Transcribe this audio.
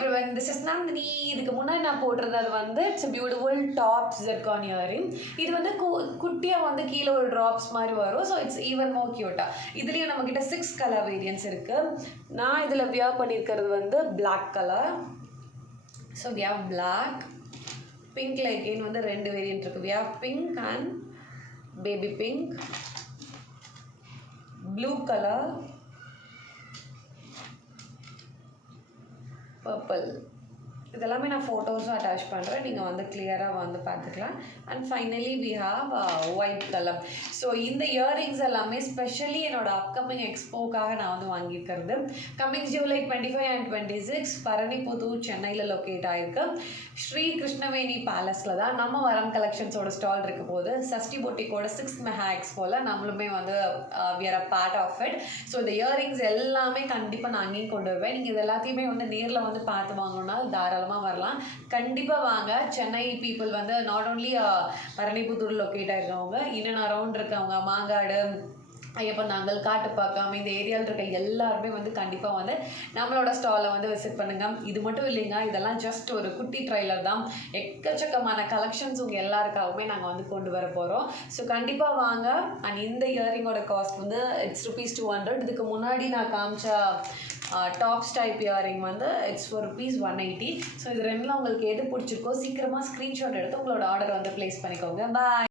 everyone, this is Nandini. இதுக்கு முன்னாடி நான் போட்டிருந்தது வந்து it's beautiful top zircon earring. இது வந்து குட்டியாக வந்து கீழே ஒரு ட்ராப்ஸ் மாதிரி வரும். ஸோ இட்ஸ் ஈவன் மோர் க்யூட்டாக. இதுலேயும் நம்மக்கிட்ட 6 கலர் வேரியன்ட்ஸ் இருக்குது. நான் இதில் வியர் பண்ணியிருக்கிறது வந்து black colour. So we have black, பிங்க்ல again வந்து 2 வேரியன்ட் இருக்குது. we have pink and baby pink, blue color, purple. இதெல்லாமே நான் ஃபோட்டோஸும் அட்டாச் பண்ணுறேன், நீங்கள் வந்து கிளியராக வந்து பார்த்துக்கலாம். And finally we have white colour. So இந்த இயரிங்ஸ் எல்லாமே ஸ்பெஷலி என்னோடய அப்கமிங் எக்ஸ்போக்காக நான் வந்து வாங்கியிருக்கிறது. கம்மிங் ஜூலை 25 and 26 பரணிப்புத்தூர் சென்னையில் லொக்கேட் ஆகிருக்கு. ஸ்ரீ கிருஷ்ணவேணி பேலஸில் தான் நம்ம வரம் கலெக்ஷன்ஸோட ஸ்டால் இருக்க போது. சஷ்டி பொட்டிக்கோட 6th மெகா எக்ஸ்போவில் நம்மளுமே வந்து we are a part of it. So இந்த இயரிங்ஸ் எல்லாமே கண்டிப்பாக நான் அங்கேயும் கொண்டு வருவேன். நீங்கள் இது எல்லாத்தையுமே வந்து நேரில் வந்து பார்த்து வாங்கணும்னா தாராளமாக வரலாம். கண்டிப்பாக வாங்க. சென்னை பீப்புள் வந்து நாட் ஓன்லி பரணிப்புத்தூர் லொக்கேட் ஆகிருக்கவங்க, இன்னும் அரௌண்ட் இருக்கவங்க, மாங்காடு, ஐயப்பந்தாங்கல், காட்டுப்பாக்கம், இந்த ஏரியாவில் இருக்க எல்லாருமே வந்து கண்டிப்பாக வந்து நம்மளோட ஸ்டாலை வந்து விசிட் பண்ணுங்கள். இது மட்டும் இல்லைங்க, இதெல்லாம் ஜஸ்ட் ஒரு குட்டி ட்ரைலர் தான். எக்கச்சக்கமான கலெக்ஷன்ஸ் உங்கள் எல்லாருக்காகவுமே நாங்கள் வந்து கொண்டு வர போகிறோம். ஸோ கண்டிப்பாக வாங்க. அண்ட் இந்த இயரிங்கோட காஸ்ட் வந்து இட்ஸ் ₹200. இதுக்கு முன்னாடி நான் காமிச்ச டாப்ஸ் டைப் இயரிங் வந்து இட்ஸ் for ₹180. ஸோ இது ரெண்டில் உங்களுக்கு எது பிடிச்சிருக்கோ சீக்கிரமாக ஸ்க்ரீன்ஷாட் எடுத்து உங்களோட ஆர்டர் வந்து ப்ளேஸ் பண்ணிக்கோங்க. பாய்.